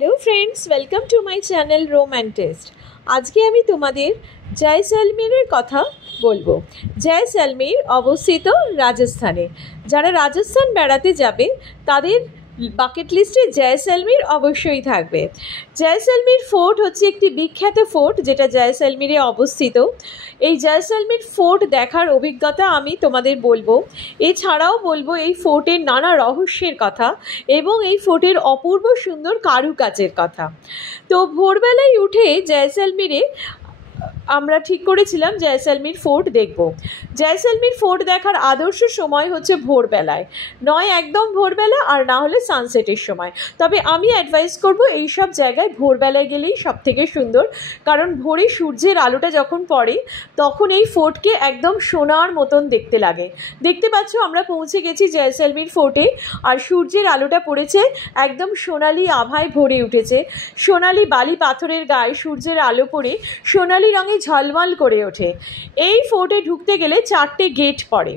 Hello friends, welcome to my channel Roam and Taste. আজকে আমি তোমাদের জয়সলমেরের কথা বলবো। জয়সলমের অবস্থিত রাজস্থানে। যারা রাজস্থান বেড়াতে যাবে তাদের বাকেট লিস্টে জয়সলমের অবশ্যই থাকবে। জয়সলমের ফোর্ট হচ্ছে একটি বিখ্যাত ফোর্ট যেটা জয়সলমেরে অবস্থিত। এই জয়সলমের ফোর্ট দেখার অভিজ্ঞতা আমি তোমাদের বলবো। এছাড়াও বলবো এই ফোর্টের নানা রহস্যের কথা এবং এই ফোর্টের অপূর্ব সুন্দর কারুকাজের কথা। তো ভোরবেলায় উঠে জয়সলমেরে আমরা ঠিক করেছিলাম জয়সলমের ফোর্ট দেখব। জয়সলমের ফোর্ট দেখার আদর্শ সময় হচ্ছে ভোরবেলায়, নয় একদম ভোরবেলা আর না হলে সানসেটের সময়। তবে আমি অ্যাডভাইস করব এই সব জায়গায় ভোরবেলায় গেলেই সব থেকে সুন্দর, কারণ ভোরে সূর্যের আলোটা যখন পড়ে তখন এই ফোর্টকে একদম সোনার মতন দেখতে লাগে। দেখতে পাচ্ছ আমরা পৌঁছে গেছি জয়সলমের ফোর্টে, আর সূর্যের আলোটা পড়েছে একদম সোনালি আভায় ভরে উঠেছে। সোনালি বালি পাথরের গায়ে সূর্যের আলো পড়ে সোনালি রঙে ঝলমল করে ওঠে। এই ফোর্টে ঢুকতে গেলে 4টে গেট পড়ে।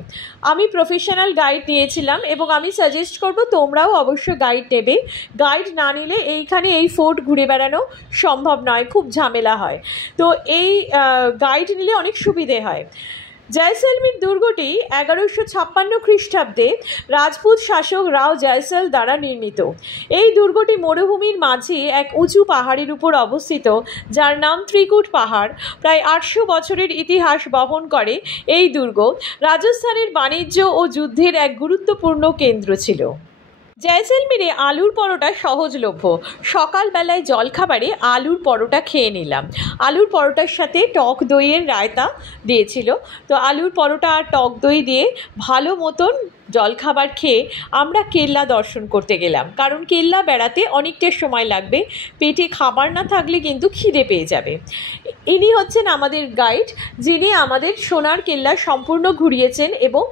আমি প্রফেশনাল গাইড নিয়েছিলাম এবং আমি সাজেস্ট করব তোমরাও অবশ্য গাইড নেবে। গাইড না নিলে এইখানে এই ফোর্ট ঘুরে বেড়ানো সম্ভব নয়, খুব ঝামেলা হয়। তো এই গাইড নিলে অনেক সুবিধে হয়। জয়সলমের দুর্গটি 1156 খ্রিস্টাব্দে রাজপুত শাসক রাও জয়সল দ্বারা নির্মিত। এই দুর্গটি মরুভূমির মাঝে এক উঁচু পাহাড়ের উপর অবস্থিত, যার নাম ত্রিকুট পাহাড়। প্রায় 800 বছরের ইতিহাস বহন করে এই দুর্গ রাজস্থানের বাণিজ্য ও যুদ্ধের এক গুরুত্বপূর্ণ কেন্দ্র ছিল। জয়সলমেরে আলুর পরোটা সহজলভ্য। সকালবেলায় জলখাবারে আলুর পরোটা খেয়ে নিলাম। আলুর পরোটার সাথে টক দইয়ের রায়তা দিয়েছিল। তো আলুর পরোটা আর টক দই দিয়ে ভালো মতন জলখাবার খেয়ে আমরা কেল্লা দর্শন করতে গেলাম, কারণ কেল্লা বেড়াতে অনেকটা সময় লাগবে। পেটে খাবার না থাকলে কিন্তু খিদে পেয়ে যাবে। ইনি হচ্ছেন আমাদের গাইড, যিনি আমাদের সোনার কেল্লা সম্পূর্ণ ঘুরিয়েছেন এবং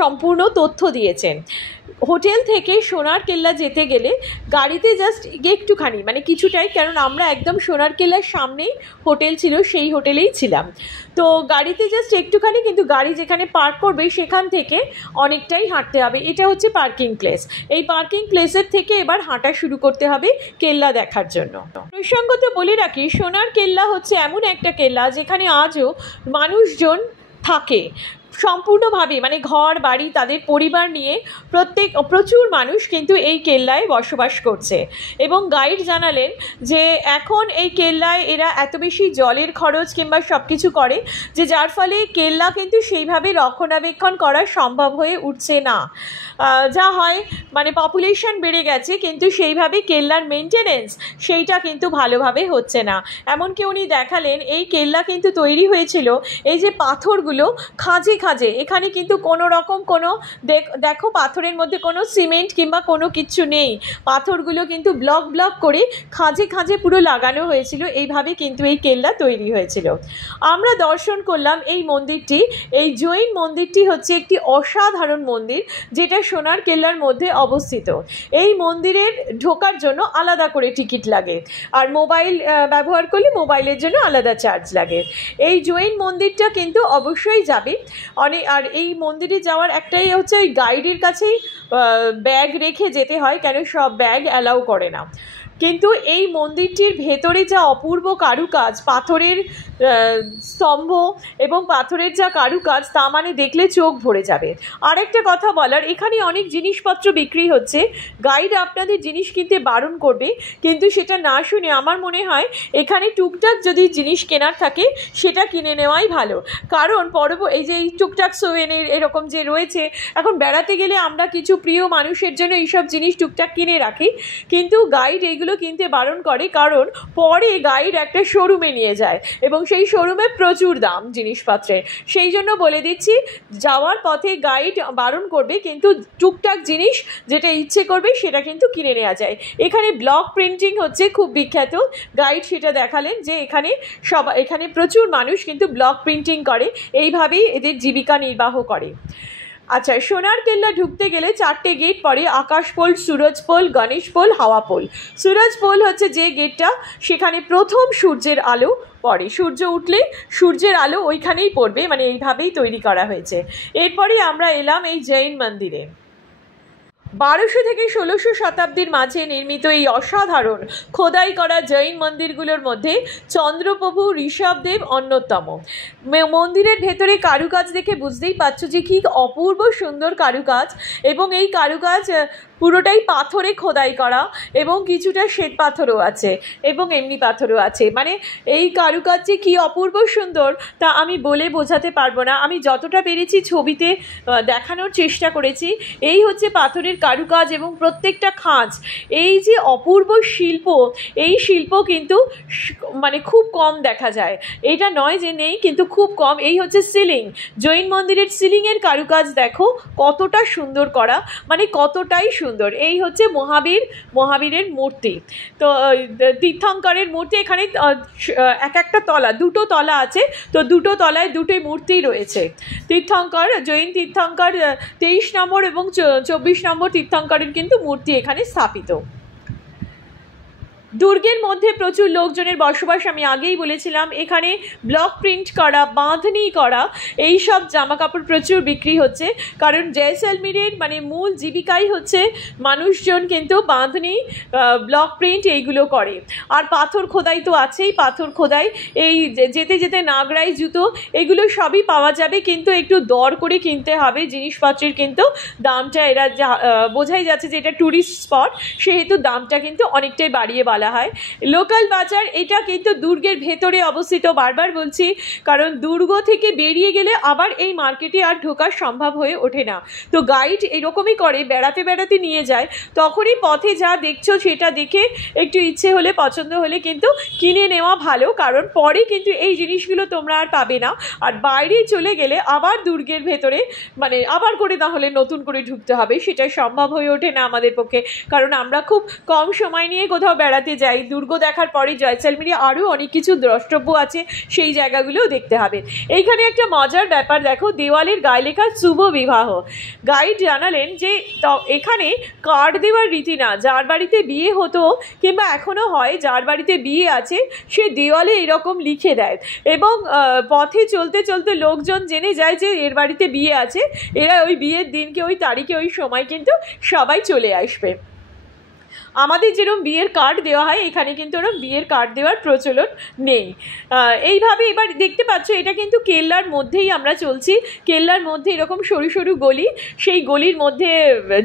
সম্পূর্ণ তথ্য দিয়েছেন। হোটেল থেকে সোনার কেল্লা যেতে গেলে গাড়িতে জাস্ট একটুখানি মানে কিছুটাই, কারণ আমরা একদম সোনার কেল্লার সামনেই হোটেল ছিল, সেই হোটেলেই ছিলাম। তো গাড়িতে জাস্ট একটুখানি, কিন্তু গাড়ি যেখানে পার্ক করবে সেখান থেকে অনেকটাই হাঁটতে হবে। এটা হচ্ছে পার্কিং প্লেস। এই পার্কিং প্লেসের থেকে এবার হাঁটা শুরু করতে হবে কেল্লা দেখার জন্য। প্রসঙ্গত বলে রাখি, সোনার কেল্লা হচ্ছে এমন একটা কেল্লা যেখানে আজও মানুষজন থাকে সম্পূর্ণভাবে, মানে ঘর বাড়ি তাদের পরিবার নিয়ে প্রচুর মানুষ কিন্তু এই কেল্লায় বসবাস করছে। এবং গাইড জানালেন যে এখন এই কেল্লায় এরা এত বেশি জলের খরচ কিংবা সব কিছু করে যে যার ফলে কেল্লা কিন্তু সেইভাবে রক্ষণাবেক্ষণ করা সম্ভব হয়ে উঠছে না। যা হয় মানে পপুলেশন বেড়ে গেছে, কিন্তু সেইভাবে কেল্লার মেনটেনেন্স সেইটা কিন্তু ভালোভাবে হচ্ছে না। এমনকি উনি দেখালেন এই কেল্লা কিন্তু তৈরি হয়েছিল এই যে পাথরগুলো খাঁজে খাঁজে, এখানে কিন্তু কোনো রকম কোনো দেখো পাথরের মধ্যে কোনো সিমেন্ট কিংবা কোনো কিচ্ছু নেই। পাথরগুলো কিন্তু ব্লক ব্লক করে খাঁজে খাঁজে পুরো লাগানো হয়েছিল। এইভাবে কিন্তু এই কেল্লা তৈরি হয়েছিল। আমরা দর্শন করলাম এই মন্দিরটি। এই জৈন মন্দিরটি হচ্ছে একটি অসাধারণ মন্দির যেটা সোনার কেল্লার মধ্যে অবস্থিত। এই মন্দিরের ঢোকার জন্য আলাদা করে টিকিট লাগে, আর মোবাইল ব্যবহার করলে মোবাইলের জন্য আলাদা চার্জ লাগে। এই জৈন মন্দিরটা কিন্তু অবশ্যই যাবে। আর এই মন্দিরে যাওয়ার একটাই হচ্ছে ওই গাইডের কাছেই ব্যাগ রেখে যেতে হয়, কেন সব ব্যাগ অ্যালাউ করে না। কিন্তু এই মন্দিরটির ভেতরে যা অপূর্ব কারুকাজ, পাথরের স্তম্ভ এবং পাথরের যা কারুকাজ, তা মানে দেখলে চোখ ভরে যাবে। আরেকটা কথা বলার, এখানে অনেক জিনিসপত্র বিক্রি হচ্ছে। গাইড আপনাদের জিনিস কিনতে বারণ করবে, কিন্তু সেটা না শুনে আমার মনে হয় এখানে টুকটাক যদি জিনিস কেনার থাকে সেটা কিনে নেওয়াই ভালো। কারণ এই যে এই টুকটাক সোভেনির এরকম যে রয়েছে, এখন বেড়াতে গেলে আমরা কিছু প্রিয় মানুষের জন্য এইসব জিনিস টুকটাক কিনে রাখি, কিন্তু গাইড এইগুলো কিনতে বারণ করে, কারণ পরে গাইড একটা শোরুমে নিয়ে যায় এবং সেই শোরুমে প্রচুর দাম জিনিসপত্রের। সেই জন্য বলে দিচ্ছি, যাওয়ার পথে গাইড বারণ করবে, কিন্তু টুকটাক জিনিস যেটা ইচ্ছে করবে সেটা কিন্তু কিনে নেওয়া যায়। এখানে ব্লক প্রিন্টিং হচ্ছে খুব বিখ্যাত। গাইড সেটা দেখালেন যে এখানে প্রচুর মানুষ কিন্তু ব্লক প্রিন্টিং করে, এইভাবেই এদের জীবিকা নির্বাহ করে। আচ্ছা, সোনার কেল্লা ঢুকতে গেলে 4টে গেট পড়ে: আকাশ পোল, সুরজ পোল, গণেশ পোল, হাওয়া পোল। সুরজ পোল হচ্ছে যে গেটটা, সেখানে প্রথম সূর্যের আলো পড়ে। সূর্য উঠলে সূর্যের আলো ওইখানেই পড়বে, মানে এইভাবেই তৈরি করা হয়েছে। এরপরে আমরা এলাম এই জৈন মন্দিরে। 1200 থেকে 1600 শতাব্দীর মাঝে নির্মিত এই অসাধারণ খোদাই করা জৈন মন্দিরগুলোর মধ্যে চন্দ্রপ্রভু ঋষভদেব অন্যতম। মন্দিরের ভেতরে কারুকাজ দেখে বুঝতেই পারছো যে কি অপূর্ব সুন্দর কারুকাজ, এবং এই কারুকাজ পুরোটাই পাথরে খোদাই করা, এবং কিছুটা শ্বেত পাথরও আছে এবং এমনি পাথরও আছে। মানে এই কারুকাজ যে কী অপূর্ব সুন্দর তা আমি বলে বোঝাতে পারবো না। আমি যতটা পেরেছি ছবিতে দেখানোর চেষ্টা করেছি। এই হচ্ছে পাথরের কারুকাজ এবং প্রত্যেকটা খাঁজ। এই যে অপূর্ব শিল্প, এই শিল্প কিন্তু মানে খুব কম দেখা যায়। এটা নয় যে নেই, কিন্তু খুব কম। এই হচ্ছে সিলিং, জৈন মন্দিরের সিলিংয়ের কারুকাজ দেখো কতটা সুন্দর করা, মানে কতটাই সুন্দর। এই হচ্ছে মহাবীরের মূর্তি। তো তীর্থঙ্করের মূর্তি এখানে এক একটা তলা, দুটো তলা আছে, তো দুটো তলায় দুটোই মূর্তি রয়েছে। তীর্থঙ্কর, জৈন তীর্থঙ্কর 23 নম্বর এবং 24 নম্বর তীর্থঙ্করের কিন্তু মূর্তি এখানে স্থাপিত। দুর্গের মধ্যে প্রচুর লোকজনের বসবাস, আমি আগেই বলেছিলাম। এখানে ব্লক প্রিন্ট করা, বাঁধনি করা, এই সব জামা কাপড় প্রচুর বিক্রি হচ্ছে, কারণ জয়সলমীরের মানে মূল জীবিকাই হচ্ছে মানুষজন কিন্তু বাঁধনি, ব্লক প্রিন্ট এইগুলো করে। আর পাথর খোদাই তো আছেই, পাথর খোদাই, এই যেতে যেতে নাগরাই জুতো এগুলো সবই পাওয়া যাবে, কিন্তু একটু দর করে কিনতে হবে জিনিসপত্রের, কিন্তু দামটা এরা বোঝাই যাচ্ছে যে এটা ট্যুরিস্ট স্পট, সেহেতু দামটা কিন্তু অনেকটাই বাড়িয়ে বলা হয়। লোকাল বাজার এটা কিন্তু দুর্গের ভেতরে অবস্থিত, বারবার বলছি, কারণ দুর্গ থেকে বেরিয়ে গেলে আবার এই মার্কেটে আর ঢোকা সম্ভব হয়ে ওঠে না। তো গাইড এরকমই করে, বেড়াতে বেড়াতে নিয়ে যায়, তখনই পথে যা দেখছো সেটা দেখে একটু ইচ্ছে হলে, পছন্দ হলে কিন্তু কিনে নেওয়া ভালো, কারণ পরে কিন্তু এই জিনিসগুলো তোমরা আর পাবে না। আর বাইরে চলে গেলে আবার দুর্গের ভেতরে মানে আবার করে তাহলে নতুন করে ঢুকতে হবে, সেটা সম্ভব হয়ে ওঠে না আমাদের পক্ষে, কারণ আমরা খুব কম সময় নিয়ে কোথাও বেড়াতে যাই। দুর্গ দেখার পরে জয়সলমীরে আরও অনেক কিছু দ্রষ্টব্য আছে, সেই জায়গাগুলোও দেখতে হবে। এইখানে একটা মজার ব্যাপার দেখো, দেওয়ালের গায়ে লেখা শুভ বিবাহ। গাইড জানালেন যে এখানে কার্ড দেওয়ার রীতি না, যার বাড়িতে বিয়ে হতো কিংবা এখনও হয়, যার বাড়িতে বিয়ে আছে সে দেওয়ালে এরকম লিখে দেয়, এবং পথে চলতে চলতে লোকজন জেনে যায় যে এর বাড়িতে বিয়ে আছে, এরা ওই বিয়ের দিনকে, ওই তারিখে, ওই সময় কিন্তু সবাই চলে আসবে। আমাদের যেরকম বিয়ের কার্ড দেওয়া হয়, এখানে কিন্তু ওরকম বিয়ের কার্ড দেওয়ার প্রচলন নেই। এইভাবে এবার দেখতে পাচ্ছ, এটা কিন্তু কেল্লার মধ্যেই আমরা চলছি। কেল্লার মধ্যে এরকম সরু সরু গলি, সেই গলির মধ্যে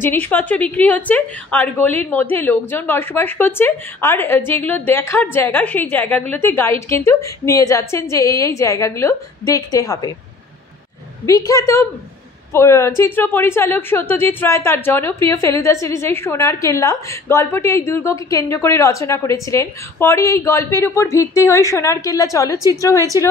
জিনিসপত্র বিক্রি হচ্ছে, আর গলির মধ্যে লোকজন বসবাস করছে, আর যেগুলো দেখার জায়গা সেই জায়গাগুলোতে গাইড কিন্তু নিয়ে যাচ্ছেন যে এই জায়গাগুলো দেখতে হবে। বিখ্যাত চিত্র পরিচালক সত্যজিৎ রায় তার জনপ্রিয় ফেলুদা সিরিজের সোনার কেল্লা গল্পটি এই দুর্গকে কেন্দ্র করে রচনা করেছিলেন। পরে এই গল্পের উপর ভিত্তি হয়ে সোনার কেল্লা চলচ্চিত্র হয়েছিল,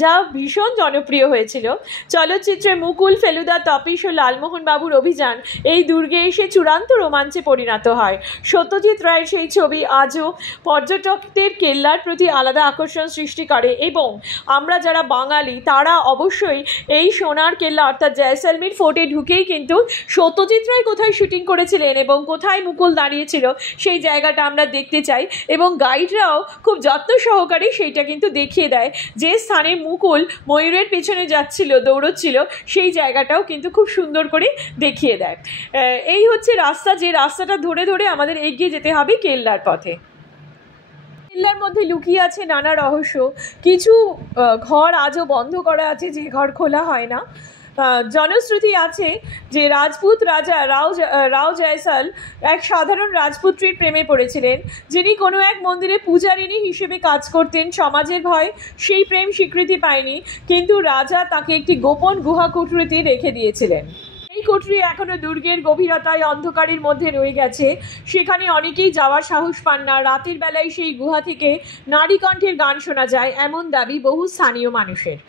যা ভীষণ জনপ্রিয় হয়েছিল। চলচ্চিত্রে মুকুল, ফেলুদা, তপীশ ও লালমোহন বাবুর অভিযান এই দুর্গে এসে চূড়ান্ত রোমাঞ্চে পরিণত হয়। সত্যজিৎ রায়ের সেই ছবি আজও পর্যটকদের কেল্লার প্রতি আলাদা আকর্ষণ সৃষ্টি করে, এবং আমরা যারা বাঙালি তারা অবশ্যই এই সোনার কেল্লা অর্থাৎ জয়সলমীর ফোর্টে ঢুকেই কিন্তু সত্যজিৎ রায় কোথায় শুটিং করেছিলেন এবং কোথায় মুকুল দাঁড়িয়েছিল সেই জায়গাটা আমরা দেখতে চাই, এবং গাইডরাও খুব যত্ন সহকারে সেইটা কিন্তু দেখিয়ে দেয়। যে স্থানে মুকুল ময়ূরের পেছনে যাচ্ছিল, দৌড়চ্ছিল, সেই জায়গাটাও কিন্তু খুব সুন্দর করে দেখিয়ে দেয়। এই হচ্ছে রাস্তা, যে রাস্তাটা ধরে ধরে আমাদের এগিয়ে যেতে হবে কেল্লার পথে। কেল্লার মধ্যে লুকিয়ে আছে নানা রহস্য। কিছু ঘর আজও বন্ধ করা আছে, যে ঘর খোলা হয় না। জনশ্রুতি আছে যে রাজপুত রাজা রাও জয়সল এক সাধারণ রাজপুত্রীর প্রেমে পড়েছিলেন, যিনি কোনো এক মন্দিরে পূজারিণী হিসেবে কাজ করতেন। সমাজের ভয় সেই প্রেম স্বীকৃতি পায়নি, কিন্তু রাজা তাকে একটি গোপন গুহা কুঠরিতে রেখে দিয়েছিলেন। এই কুঠরি এখনও দুর্গের গভীরতায় অন্ধকারের মধ্যে রয়ে গেছে, সেখানে অনেকেই যাওয়ার সাহস পান না। রাতের বেলায় সেই গুহা থেকে নারী কণ্ঠের গান শোনা যায়, এমন দাবি বহু স্থানীয় মানুষের।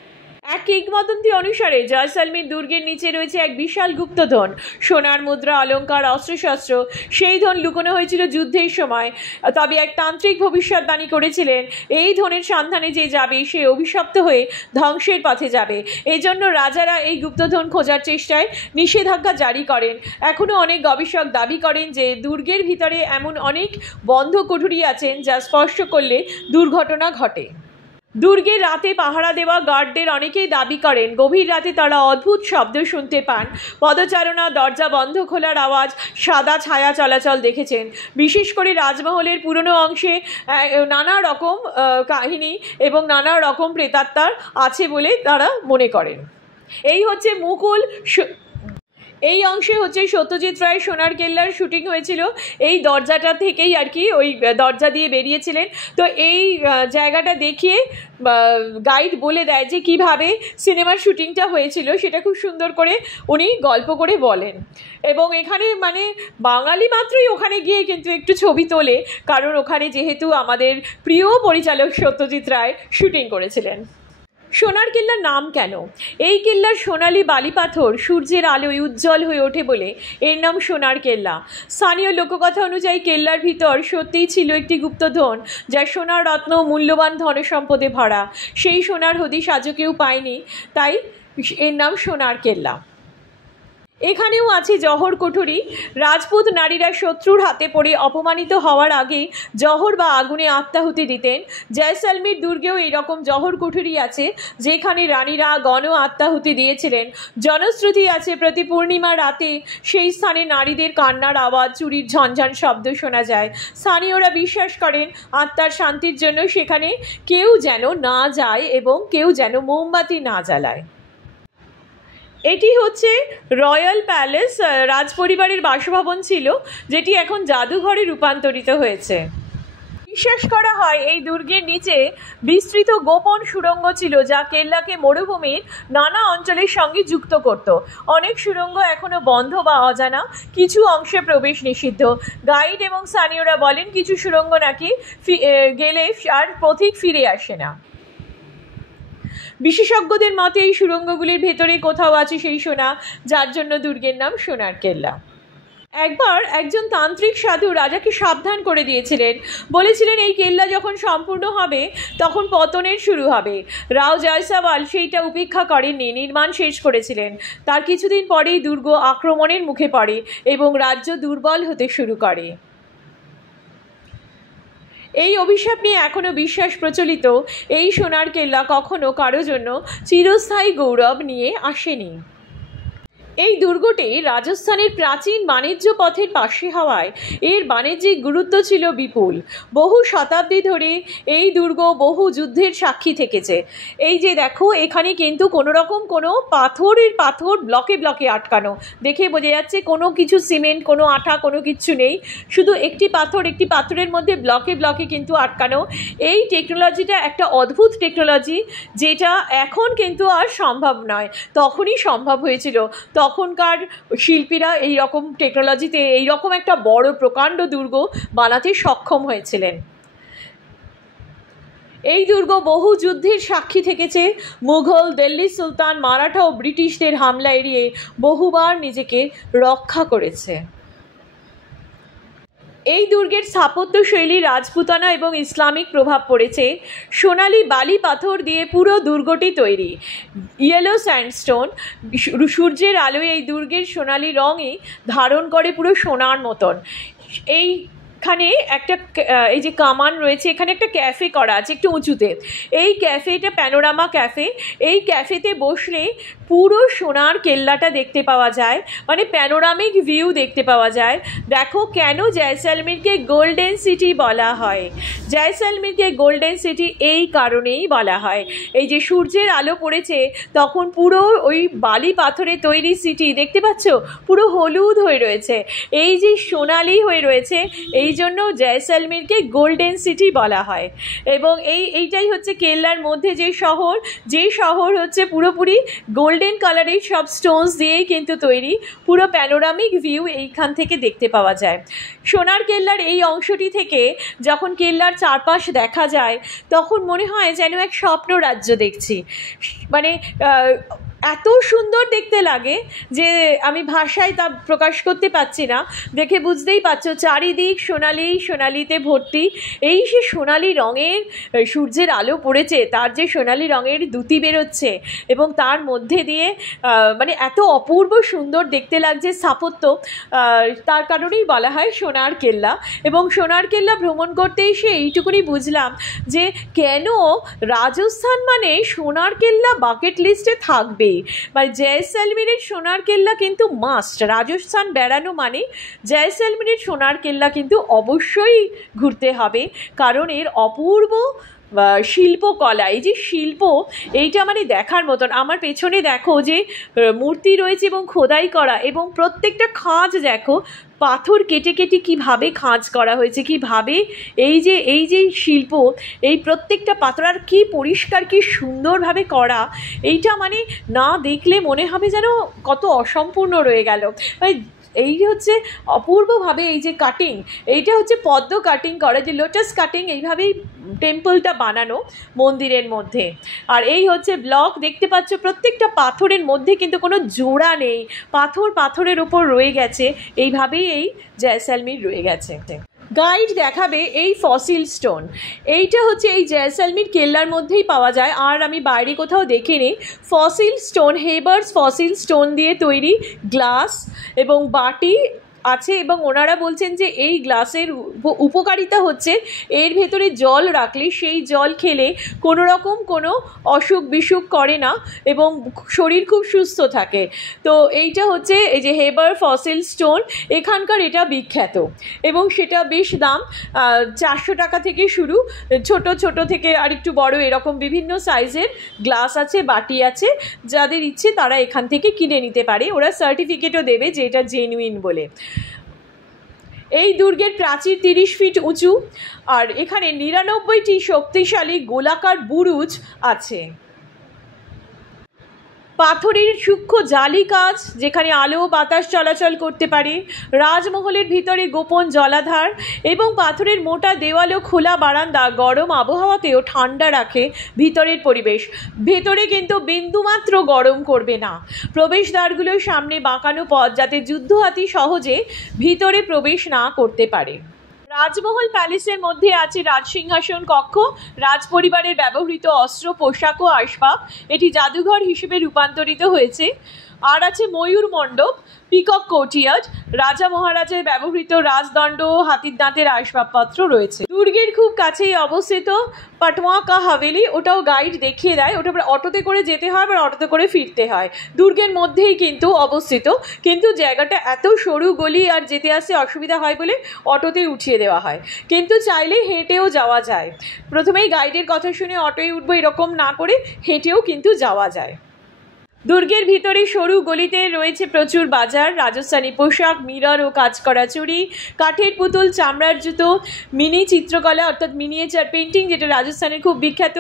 এক কিংবদন্তি অনুসারে জয়সলমীর দুর্গের নিচে রয়েছে এক বিশাল গুপ্তধন, সোনার মুদ্রা, অলঙ্কার, অস্ত্রশস্ত্র। সেই ধন লুকোনো হয়েছিল যুদ্ধের সময়। তবে এক তান্ত্রিক ভবিষ্যৎবাণী করেছিলেন, এই ধনের সন্ধানে যে যাবে সে অভিশপ্ত হয়ে ধ্বংসের পথে যাবে। এজন্য রাজারা এই গুপ্তধন খোঁজার চেষ্টায় নিষেধাজ্ঞা জারি করেন। এখনও অনেক গবেষক দাবি করেন যে দুর্গের ভিতরে এমন অনেক বন্ধ কুঠরি আছেন যা স্পর্শ করলে দুর্ঘটনা ঘটে। দুর্গে রাতে পাহারা দেওয়া গার্ডদের অনেকেই দাবি করেন গভীর রাতে তারা অদ্ভুত শব্দ শুনতে পান, পদচারণা, দরজা বন্ধ খোলার আওয়াজ, সাদা ছায়া চলাচল দেখেছেন। বিশেষ করে রাজমহলের পুরনো অংশে নানা রকম কাহিনী এবং নানা রকম প্রেতাত্মার আছে বলে তারা মনে করেন। এই হচ্ছে মুকুল, এই অংশে হচ্ছে সত্যজিৎ রায় সোনার কেল্লার শুটিং হয়েছিল। এই দরজাটা থেকেই আর কি, ওই দরজা দিয়ে বেরিয়েছিলেন। তো এই জায়গাটা দেখিয়ে গাইড বলে দেয় যে কীভাবে সিনেমার শুটিংটা হয়েছিল, সেটা খুব সুন্দর করে উনি গল্প করে বলেন। এবং এখানে মানে বাঙালি মাত্রই ওখানে গিয়ে কিন্তু একটু ছবি তোলে, কারণ ওখানে যেহেতু আমাদের প্রিয় পরিচালক সত্যজিৎ রায় শুটিং করেছিলেন। সোনার কেল্লার নাম কেন? এই কেল্লার সোনালি বালি পাথর সূর্যের আলোয় উজ্জ্বল হয়ে ওঠে বলে এর নাম সোনার কেল্লা। স্থানীয় লোককথা অনুযায়ী কেল্লার ভিতর সত্যিই ছিল একটি গুপ্তধন, যা সোনার রত্ন মূল্যবান ধনসম্পদে ভরা। সেই সোনার হদিশ আজও কেউ পায়নি, তাই এর নাম সোনার কেল্লা। এখানেও আছে জহর কুঠুরি। রাজপুত নারীরা শত্রুর হাতে পড়ে অপমানিত হওয়ার আগে জহর বা আগুনে আত্মাহুতি দিতেন। জয়সলমীর দুর্গেও এইরকম জহর কুঠুরি আছে, যেখানে রানীরা গণ আত্মাহুতি দিয়েছিলেন। জনশ্রুতি আছে প্রতি পূর্ণিমা রাতে সেই স্থানে নারীদের কান্নার আওয়াজ, চুরির ঝনঝন শব্দ শোনা যায়। স্থানীয়রা বিশ্বাস করেন আত্মার শান্তির জন্য সেখানে কেউ যেন না যায় এবং কেউ যেন মোমবাতি না জ্বালায়। এটি হচ্ছে রয়্যাল প্যালেস, রাজপরিবারের বাসভবন ছিল, যেটি এখন জাদুঘরে রূপান্তরিত হয়েছে। বিশ্বাস করা হয় এই দুর্গের নিচে বিস্তৃত গোপন সুড়ঙ্গ ছিল, যা কেল্লাকে মরুভূমির নানা অঞ্চলের সঙ্গে যুক্ত করত। অনেক সুড়ঙ্গ এখনও বন্ধ বা অজানা, কিছু অংশে প্রবেশ নিষিদ্ধ। গাইড এবং স্থানীয়রা বলেন কিছু সুড়ঙ্গ নাকি গেলে আর পথিক ফিরে আসে না। বিশেষজ্ঞদের মতে এই সুড়ঙ্গগুলির ভেতরে কোথাও আছে সেই সোনা, যার জন্য দুর্গের নাম সোনার কেল্লা। একবার একজন তান্ত্রিক সাধু রাজাকে সাবধান করে দিয়েছিলেন, বলেছিলেন এই কেল্লা যখন সম্পূর্ণ হবে তখন পতনের শুরু হবে। রাও জয়সওয়াল সেইটা উপেক্ষা করেননি, নির্মাণ শেষ করেছিলেন। তার কিছুদিন পরেই দুর্গ আক্রমণের মুখে পড়ে এবং রাজ্য দুর্বল হতে শুরু করে। এই অভিশাপ নিয়ে এখনও বিশ্বাস প্রচলিত, এই সোনার কেল্লা কখনো কারো জন্য চিরস্থায়ী গৌরব নিয়ে আসেনি। এই দুর্গটি রাজস্থানের প্রাচীন বাণিজ্য পথের পাশে হওয়ায় এর বাণিজ্যিক গুরুত্ব ছিল বিপুল। বহু শতাব্দী ধরে এই দুর্গ বহু যুদ্ধের সাক্ষী থেকেছে। এই যে দেখো, এখানে কিন্তু কোনো রকম কোনো পাথর ব্লকে ব্লকে আটকানো, দেখে বোঝা যাচ্ছে কোনো কিছু সিমেন্ট, কোনো আঠা, কোনো কিচ্ছু নেই, শুধু একটি পাথরের মধ্যে ব্লকে ব্লকে কিন্তু আটকানো। এই টেকনোলজিটা একটা অদ্ভুত টেকনোলজি, যেটা এখন কিন্তু আর সম্ভব নয়, তখনই সম্ভব হয়েছিল। তখনকার শিল্পীরা এই রকম টেকনোলজিতে এই রকম একটা বড় প্রকাণ্ড দুর্গ বানাতে সক্ষম হয়েছিলেন। এই দুর্গ বহু যুদ্ধের সাক্ষী থেকেছে। মুঘল, দিল্লি সুলতান, মারাঠা ও ব্রিটিশদের হামলা এড়িয়ে বহুবার নিজেকে রক্ষা করেছে। এই দুর্গের স্থাপত্যশৈলী রাজপুতানা এবং ইসলামিক প্রভাব পড়েছে। সোনালি বালি পাথর দিয়ে পুরো দুর্গটি তৈরি। ইয়েলো স্যান্ডস্টোন, সূর্যের আলোয় এই দুর্গের সোনালি রঙই ধারণ করে পুরো সোনার মতন। এইখানে একটা এই যে কামান রয়েছে, এখানে একটা ক্যাফে করা আছে একটু উঁচুতে। এই ক্যাফেটা প্যানোরামা ক্যাফে। এই ক্যাফেতে বসলে পুরো সোনার কেল্লাটা দেখতে পাওয়া যায়, মানে প্যানোরামিক ভিউ দেখতে পাওয়া যায়। দেখো কেন জয়সলমীরকে গোল্ডেন সিটি বলা হয়। জয়সলমীরকে গোল্ডেন সিটি এই কারণেই বলা হয়, এই যে সূর্যের আলো পড়েছে তখন পুরো ওই বালি পাথরে তৈরি সিটি দেখতে পাচ্ছ, পুরো হলুদ হয়ে রয়েছে, এই যে সোনালি হয়ে রয়েছে, এই জন্য জয়সলমীরকে গোল্ডেন সিটি বলা হয়। এবং এইটাই হচ্ছে কেল্লার মধ্যে যে শহর হচ্ছে পুরোপুরি গোল্ডেন কালারের সব স্টোনস দিয়েই কিন্তু তৈরি। পুরো প্যানোরামিক ভিউ এইখান থেকে দেখতে পাওয়া যায়। সোনার কেল্লার এই অংশটি থেকে যখন কেল্লার চারপাশ দেখা যায় তখন মনে হয় যেন এক স্বপ্ন রাজ্য দেখছি। মানে এত সুন্দর দেখতে লাগে যে আমি ভাষায় তা প্রকাশ করতে পারছি না। দেখে বুঝতেই পারছো চারিদিক সোনালি সোনালিতে ভর্তি। এই যে সোনালি রঙের সূর্যের আলো পড়েছে, তার যে সোনালি রঙের দ্যুতি বেরোচ্ছে এবং তার মধ্যে দিয়ে মানে এত অপূর্ব সুন্দর দেখতে লাগছে স্থাপত্য, তার কারণেই বলা হয় সোনার কেল্লা। এবং সোনার কেল্লা ভ্রমণ করতে এসে এইটুকুনি বুঝলাম যে কেন রাজস্থান মানে সোনার কেল্লা বাকেট লিস্টে থাকবে। মানে জয়সলমীরের সোনার কেল্লা কিন্তু মাস্ট। রাজস্থান বেড়ানো মানে জয়সলমীরের সোনার কেল্লা কিন্তু অবশ্যই ঘুরতে হবে, কারণ এর অপূর্ব শিল্পকলা, এই যে শিল্প, এইটা মানে দেখার মতন। আমার পেছনে দেখো যে মূর্তি রয়েছে এবং খোদাই করা, এবং প্রত্যেকটা খাঁজ দেখো পাথর কেটে কেটে কীভাবে খাঁজ করা হয়েছে, কীভাবে এই যে শিল্প, এই প্রত্যেকটা পাথর আর কী পরিষ্কার কী সুন্দরভাবে করা, এইটা মানে না দেখলে মনে হবে যেন কত অসম্পূর্ণ রয়ে গেল। মানে এই হচ্ছে অপূর্বভাবে এই যে কাটিং, এইটা হচ্ছে পদ্ম কাটিং করা, যে লোটাস কাটিং, এইভাবেই টেম্পলটা বানানো মন্দিরের মধ্যে। আর এই হচ্ছে ব্লক, দেখতে পাচ্ছ প্রত্যেকটা পাথরের মধ্যে কিন্তু কোনো জোড়া নেই, পাথরের ওপর রয়ে গেছে, এইভাবেই এই জয়সলমীর রয়ে গেছে। গাইড দেখাবে এই ফসিল স্টোন, এইটা হচ্ছে এই জয়সলমীর কেল্লার মধ্যেই পাওয়া যায়, আর আমি বাইরে কোথাও দেখিনি। ফসিল স্টোন, হেবার্স ফসিল স্টোন দিয়ে তৈরি গ্লাস এবং বাটি আছে, এবং ওনারা বলছেন যে এই গ্লাসের উপকারিতা হচ্ছে এর ভেতরে জল রাখলে সেই জল খেলে কোনো রকম কোনো অসুখ বিসুখ করে না এবং শরীর খুব সুস্থ থাকে। তো এইটা হচ্ছে এই যে হেবার ফসিল স্টোন, এখানকার এটা বিখ্যাত এবং সেটা বেশ দাম, 400 টাকা থেকে শুরু, ছোট থেকে আর একটু বড় এরকম বিভিন্ন সাইজের গ্লাস আছে, বাটি আছে। যাদের ইচ্ছে তারা এখান থেকে কিনে নিতে পারে, ওরা সার্টিফিকেটও দেবে যে এটা জেনুইন বলে। এই দুর্গের প্রাচীর 30 ফিট উঁচু, আর এখানে 99টি শক্তিশালী গোলাকার বুরুজ আছে। পাথরের সূক্ষ্ম জালি কাজ, যেখানে আলো বাতাস চলাচল করতে পারে। রাজমহলের ভিতরে গোপন জলাধার এবং পাথরের মোটা দেওয়াল ও খোলা বারান্দা গরম আবহাওয়াতেও ঠান্ডা রাখে ভিতরের পরিবেশ। ভেতরে কিন্তু বিন্দুমাত্র গরম করবে না। প্রবেশদ্বারগুলোর সামনে বাঁকানো পথ, যাতে যুদ্ধহাতি সহজে ভিতরে প্রবেশ না করতে পারে। রাজমহল প্যালেসের মধ্যে আছে রাজসিংহাসন কক্ষ, রাজপরিবারের ব্যবহৃত অস্ত্র, পোশাক ও আসবাব, এটি জাদুঘর হিসেবে রূপান্তরিত হয়েছে। আর আছে ময়ূর মণ্ডপ, পিকক কোর্টিয়ার্ড, রাজা মহারাজের ব্যবহৃত রাজদণ্ড ও হাতির দাঁতের আসবাবপত্র রয়েছে। দুর্গের খুব কাছেই অবস্থিত পাটওয়া কা হাভেলি, ওটাও গাইড দেখিয়ে দেয়। ওটা অটোতে করে যেতে হয়, আবার অটোতে করে ফিরতে হয়। দুর্গের মধ্যেই কিন্তু অবস্থিত, কিন্তু জায়গাটা এত সরু গলি আর যেতে আসতে অসুবিধা হয় বলে অটোতেই উঠিয়ে দেওয়া হয়, কিন্তু চাইলে হেঁটেও যাওয়া যায়। প্রথমেই গাইডের কথা শুনে অটোয় উঠবো এরকম না করে হেঁটেও কিন্তু যাওয়া যায়। দুর্গের ভিতরে সরু গলিতে রয়েছে প্রচুর বাজার, রাজস্থানী পোশাক, মিরর ও কাজ করা চুড়ি, কাঠের পুতুল, চামড়ার জুতো, মিনি চিত্রকলা অর্থাৎ মিনিয়েচার পেন্টিং, যেটা রাজস্থানের খুব বিখ্যাত।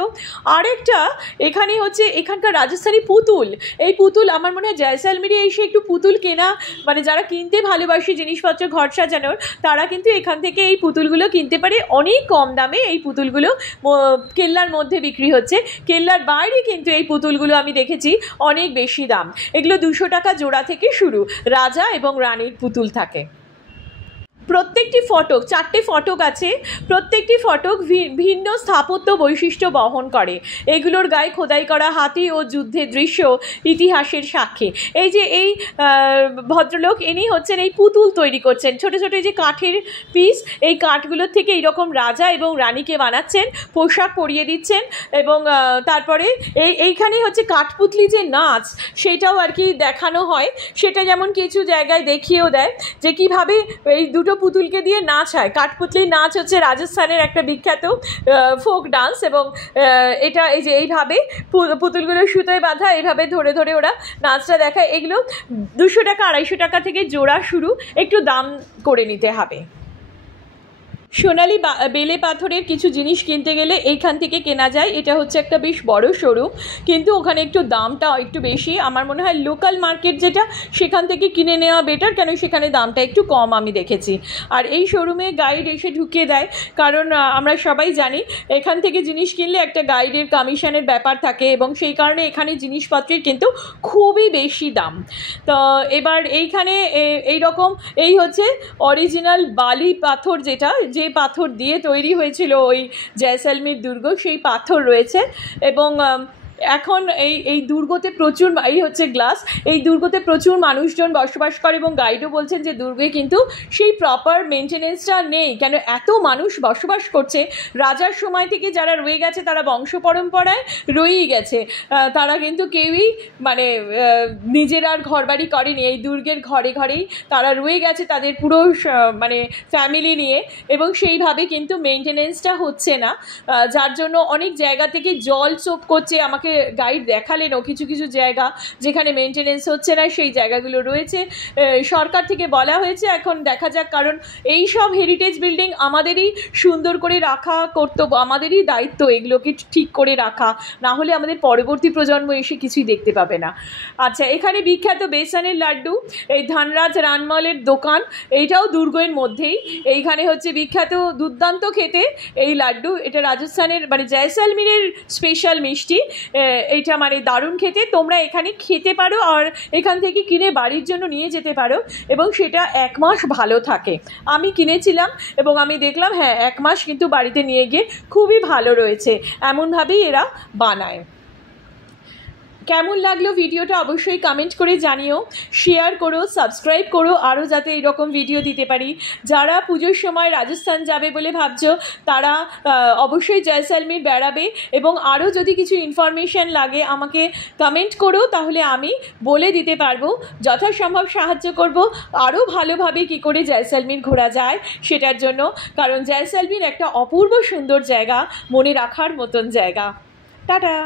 আরেকটা এখানে হচ্ছে এখানকার রাজস্থানী পুতুল, এই পুতুল আমার মনে হয় জয়সলমীরে এসে একটু পুতুল কেনা, মানে যারা কিনতে ভালোবাসে জিনিসপত্র ঘর সাজানোর, তারা কিন্তু এখান থেকে এই পুতুলগুলো কিনতে পারে অনেক কম দামে। এই পুতুলগুলো কেল্লার মধ্যে বিক্রি হচ্ছে, কেল্লার বাইরে কিন্তু এই পুতুলগুলো আমি দেখেছি অনেক বেশি দাম। এগুলো 200 টাকা জোড়া থেকে শুরু, রাজা এবং রানীর পুতুল থাকে। প্রত্যেকটি ফটক, 4টে ফটক আছে, প্রত্যেকটি ফটক ভিন্ন স্থাপত্য বৈশিষ্ট্য বহন করে। এগুলোর গায়ে খোদাই করা হাতি ও যুদ্ধের দৃশ্য ইতিহাসের সাক্ষী। এই যে এই ভদ্রলোক, ইনি হচ্ছেন এই পুতুল তৈরি করছেন, ছোট ছোট এই যে কাঠের পিস, এই কাঠগুলোর থেকে এইরকম রাজা এবং রানীকে বানাচ্ছেন, পোশাক পরিয়ে দিচ্ছেন, এবং তারপরে এইখানে হচ্ছে কাঠপুতলি যে নাচ, সেটাও আর কি দেখানো হয়। সেটা যেমন কিছু জায়গায় দেখিয়েও দেয় যে কীভাবে এই দুটো পুতুলকে দিয়ে নাচ হয়। কাঠপুতলির নাচ হচ্ছে রাজস্থানের একটা বিখ্যাত ফোক ডান্স, এবং এটা এই যে এইভাবে পুতুলগুলো সুতোয় বাঁধা, এইভাবে ধরে ধরে ওরা নাচটা দেখায়। এগুলো 200 টাকা 250 টাকা থেকে জোড়া শুরু, একটু দাম করে নিতে হবে। সোনালি বেলে পাথরের কিছু জিনিস কিনতে গেলে এইখান থেকে কেনা যায়। এটা হচ্ছে একটা বেশ বড় শোরুম, কিন্তু ওখানে একটু দামটা একটু বেশি। আমার মনে হয় লোকাল মার্কেট যেটা, সেখান থেকে কিনে নেওয়া বেটার, কেন সেখানে দামটা একটু কম আমি দেখেছি। আর এই শোরুমে গাইড এসে ঢুকিয়ে দেয়, কারণ আমরা সবাই জানি এখান থেকে জিনিস কিনলে একটা গাইডের কমিশনের ব্যাপার থাকে, এবং সেই কারণে এখানে জিনিসপত্রের কিন্তু খুবই বেশি দাম। তো এবার এইখানে এইরকম এই হচ্ছে অরিজিনাল বালি পাথর, যেটা যে পাথর দিয়ে তৈরি হয়েছিল ওই জয়সলমীর দুর্গ, সেই পাথর রয়েছে। এবং এখন এই দুর্গতে প্রচুর, এই হচ্ছে গ্লাস, এই দুর্গতে প্রচুর মানুষজন বসবাস করে, এবং গাইডও বলছেন যে দুর্গে কিন্তু সেই প্রপার মেনটেনেন্সটা নেই। কেন এত মানুষ বসবাস করছে, রাজার সময় থেকে যারা রয়ে গেছে তারা বংশ পরম্পরায় রয়েই গেছে, তারা কিন্তু কেউই মানে নিজের আর ঘর বাড়ি করেনি, এই দুর্গের ঘরে ঘরেই তারা রয়ে গেছে তাদের পুরো মানে ফ্যামিলি নিয়ে, এবং সেইভাবে কিন্তু মেনটেনেন্সটা হচ্ছে না, যার জন্য অনেক জায়গা থেকে জল সোপ করছে। আমাকে গাইড দেখালেনও কিছু কিছু জায়গা যেখানে মেনটেনেন্স হচ্ছে না, সেই জায়গাগুলো রয়েছে। সরকার থেকে বলা হয়েছে, এখন দেখা যাক, কারণ এই সব হেরিটেজ বিল্ডিং আমাদেরই সুন্দর করে রাখা কর্তব্য, আমাদেরই দায়িত্ব এগুলোকে ঠিক করে রাখা, না হলে আমাদের পরবর্তী প্রজন্ম এসে কিছুই দেখতে পাবে না। আচ্ছা, এখানে বিখ্যাত বেসনের লাড্ডু, এই ধনরাজ রানমলের দোকান, এইটাও দুর্গের মধ্যেই। এইখানে হচ্ছে বিখ্যাত, দুর্দান্ত খেতে এই লাড্ডু, এটা রাজস্থানের মানে জয়সলমীরের স্পেশাল মিষ্টি। এইটা মানে দারুণ খেতে, তোমরা এখানে খেতে পারো, আর এখান থেকে কিনে বাড়ির জন্য নিয়ে যেতে পারো, এবং সেটা 1 মাস ভালো থাকে। আমি কিনেছিলাম এবং আমি দেখলাম হ্যাঁ 1 মাস কিন্তু বাড়িতে নিয়ে গিয়ে খুবই ভালো রয়েছে, এমনভাবেই এরা বানায়। কেমন লাগলো ভিডিওটা অবশ্যই কমেন্ট করে জানিও, শেয়ার করো, সাবস্ক্রাইব করো, আরও যাতে এইরকম ভিডিও দিতে পারি। যারা পুজোর সময় রাজস্থান যাবে বলে ভাবছো, তারা অবশ্যই জয়সলমীর বেড়াবে, এবং আরও যদি কিছু ইনফরমেশান লাগে আমাকে কমেন্ট করো, তাহলে আমি বলে দিতে পারবো, যথাসম্ভব সাহায্য করব আরও ভালোভাবে কী করে জয়সলমীর ঘোরা যায় সেটার জন্য, কারণ জয়সলমীর একটা অপূর্ব সুন্দর জায়গা, মনে রাখার মতন জায়গা। টাটা।